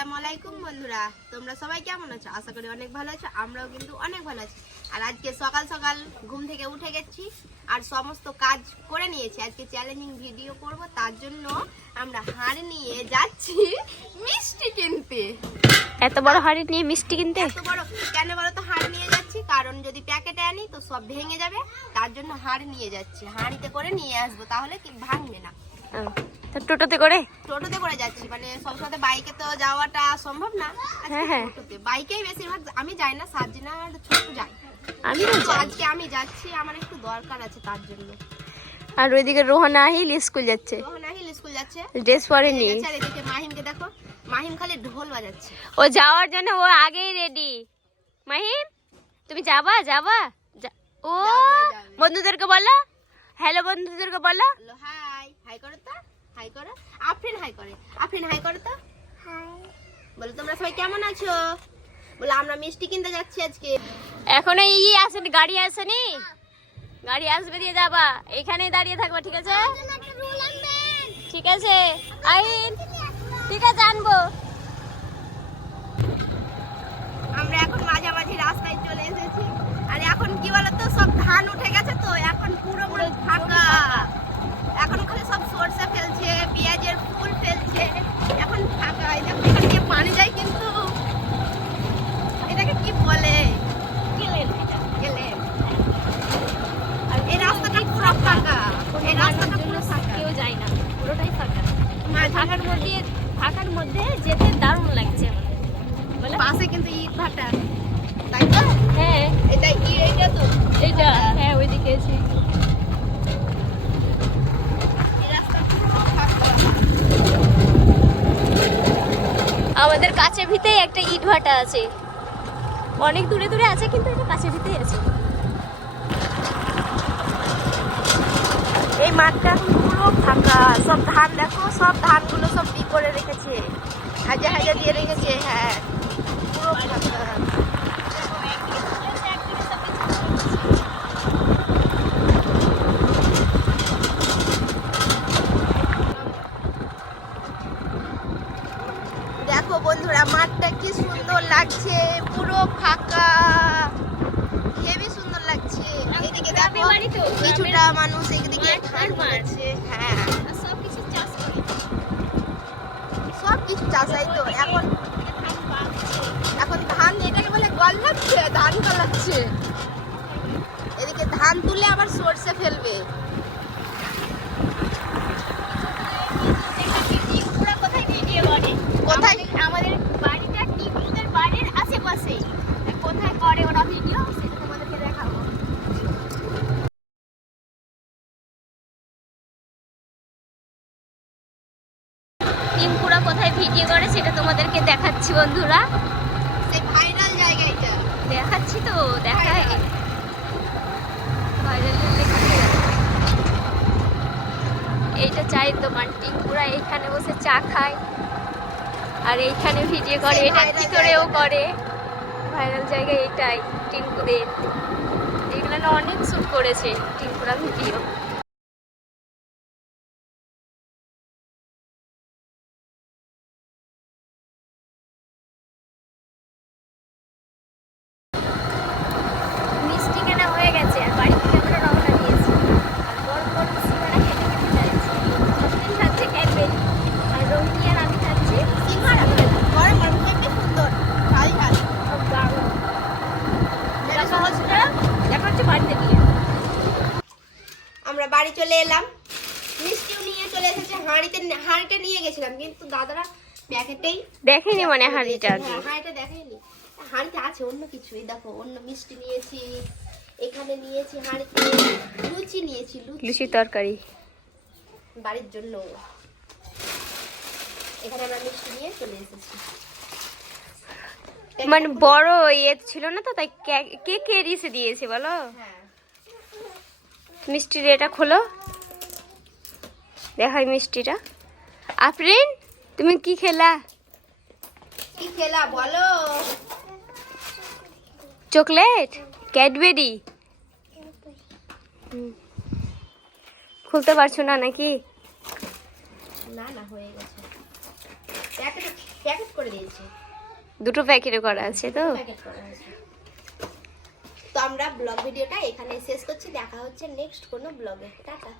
আসসালামু আলাইকুম বন্ধুরা। তোমরা সবাই কেমন আছো? আশা করি অনেক ভালো আছো আমরাও কিন্তু অনেক ভালো আছি। আর আজকে সকাল সকাল ঘুম থেকে উঠে গেছি আর সমস্ত কাজ করে নিয়েছি। আজকে চ্যালেঞ্জিং ভিডিও করব তার জন্য আমরা হাড় নিয়ে যাচ্ছি মিষ্টি কিনতে। এত বড় হাড়ি নিয়ে মিষ্টি কিনতে? এত বড়? কেন বলো তো হাড় নিয়ে যাচ্ছি কারণ যদি প্যাকেটে আনি তো সব ভেঙে যাবে তার জন্য হাড় নিয়ে যাচ্ছি। হাঁড়িতে করে নিয়ে আসব তাহলে কি ভাঙবে না? টোটোতে করে? টোটোতে করে যাচ্ছি মানে সবসময় বাইকে তো যাওয়াটা সম্ভব না। হ্যাঁ, হ্যাঁ। বাইকেই বেশিরভাগ আমি যাই না সার্জিনা আর ছোট যাই। আমি আজকে আমি যাচ্ছি আমার একটু দরকার আছে তার জন্য। আর ওইদিকে রোহানা আহিল স্কুল যাচ্ছে। রোহন আহিল স্কুল যাচ্ছে। ড্রেস পরেনি আর এদিকে মাহিমকে দেখো মাহিম খালি ঢোল বাজাচ্ছে। ও যাওয়ার জন্য ও আগেই রেডি মাহিম তুমি যাবা যাবা? ও। বন্ধুদেরকে বলো। হ্যালো বন্ধুদেরকে বলো। হাই। হাই করো তো হাই করো। আফরিন হাই করে। আফরিন হাই করো তো। বলো তোমরা সবাই কেমন আছো? বলে আমরা মিষ্টি কিনতে যাচ্ছি আজকে। এখনও ই আসেনি গাড়ি আসেনি। গাড়ি আসবে দিয়ে যাবা। এখানেই দাঁড়িয়ে থাকবা ঠিক আছে? ঠিক আছে। আহিল ঠিক আছে আনব আমরা এখন মাঝামাঝি রাস্তায় চলে এসেছি আর এখন কি বলতো সব ধান উঠে গেছে তো এখন পুরো পুরো ফাঁকা এখন খালি সব সরষে ফেলছে পেঁয়াজের ফুল ফেলছে এখন ফাঁকা এই দেখো এখান দিয়ে পানি যায় কিন্তু এটাকে কি বলে গেলেন আর এই রাস্তাটা পুরো ফাঁকা এই রাস্তাটা পুরো ফাঁকা কেউ যায় না পুরোটাই ফাঁকা মাঝে- ফাঁকার মধ্যে ফাঁকার মধ্যে যেতে দারুণ লাগছে আমার। কিন্তু ইট ভাটা। তাই তো? হ্যাঁ। এটা কি এইটা তো? এইটা হ্যাঁ ওইদিকে আছে। আমাদের কাছে ভিতেই একটা ইট ভাটা আছে। অনেক দূরে দূরে আছে কিন্তু এটা কাছে ভিতেই আছে। এই মাঠটা পুরো ফাঁকা। সব ধান দেখো সব ধানগুলো সব বি করে রেখেছে? হাজার হাজার দিয়ে রেখেছে হ্যাঁ। দেখো বন্ধুরা মাঠটা কি সুন্দর লাগছে পুরো ফাঁকা। হেবি সুন্দর লাগছে। এদিকে দেখো কিছুটা মানুষ এদিকে ধান আর হ্যাঁ। সব কিছু চাষ কিছু চাষ হয় তো এখন ধান এটাকে বলে গল্লাচ্ছে ধান গল্লাচ্ছে এদিকে ধান তুলে আবার সর্ষে ফেলবে। কোথায়? আমাদের- বাড়ির আশেপাশে কোথায় করে ওরা ভিডিও সেটা তোমাদেরকে দেখাবো। টিমপুরা কোথায় ভিডিও করে, সেটা তোমাদেরকে দেখাচ্ছি বন্ধুরা। সেই ভাইরাল জায়গা এটা। দেখাচ্ছি তো দেখায় ভাইরাল দেখাতে এইটা চায়ের দোকান টিঙ্কুরা এখানে বসে চা খায়। আর এইখানে ভিডিও করে এটা ভিতরেও করে। ভাইরাল জায়গা এটাই টিঙ্কুদের এগুলো অনেক শ্যুট করেছে টিঙ্কুরা ভিডিও মিষ্টি কেনা হয়ে গেছে আর বাড়ি থেকে আমরা রওনা দিয়েছি আর গরম গরম সিঙ্গারা খেতে খেতে যাচ্ছি সত্যি খাচ্ছে ক্যাডবেরি আর রোহিণী আর আমি খাচ্ছি সিঙ্গারা গরম গরম দেখতে সুন্দর ঝাল ঝাল সব দারুণ যেটা দেখা সহজ হচ্ছে দেখা হচ্ছে বাড়িতে গিয়ে আমরা বাড়ি চলে এলাম। মিষ্টিও নিয়ে চলে এসেছে হাঁড়িতে হাঁড়িটা নিয়ে গেছিলাম কিন্তু দাদারা প্যাকেটেই দেখেনি মানে হাঁড়িটা হ্যাঁ, হাঁড়িটা দেখাইনি হাঁড়িতে আছে অন্য কিছু এই দেখো অন্য মিষ্টি নিয়েছি এখানে নিয়েছি হাঁড়িতে লুচি নিয়েছি লুচি। তরকারি। বাড়ির জন্য। এখানে আমরা মিষ্টি নিয়ে চলে এসেছি। মানে বড় ইয়ে ছিল না তো তাই কে- কে দিয়েছে বলো? হ্যাঁ। মিষ্টির এটা খোলো। দেখাই মিষ্টিটা। আফরিন তুমি কি খেলা? কি খেলা বলো? চকলেট? ক্যাডবেরি? খুলতে পারছ না নাকি? না না হয়ে গেছে। প্যাকেটে প্যাকেট করে দিয়েছে। দুটো প্যাকেটে করা আছে তো? প্যাকেট করা হয়েছে তো আমরা ব্লগ ভিডিওটা এখানে শেষ করছি। দেখা হচ্ছে নেক্সট কোনো ব্লগে। টাটা।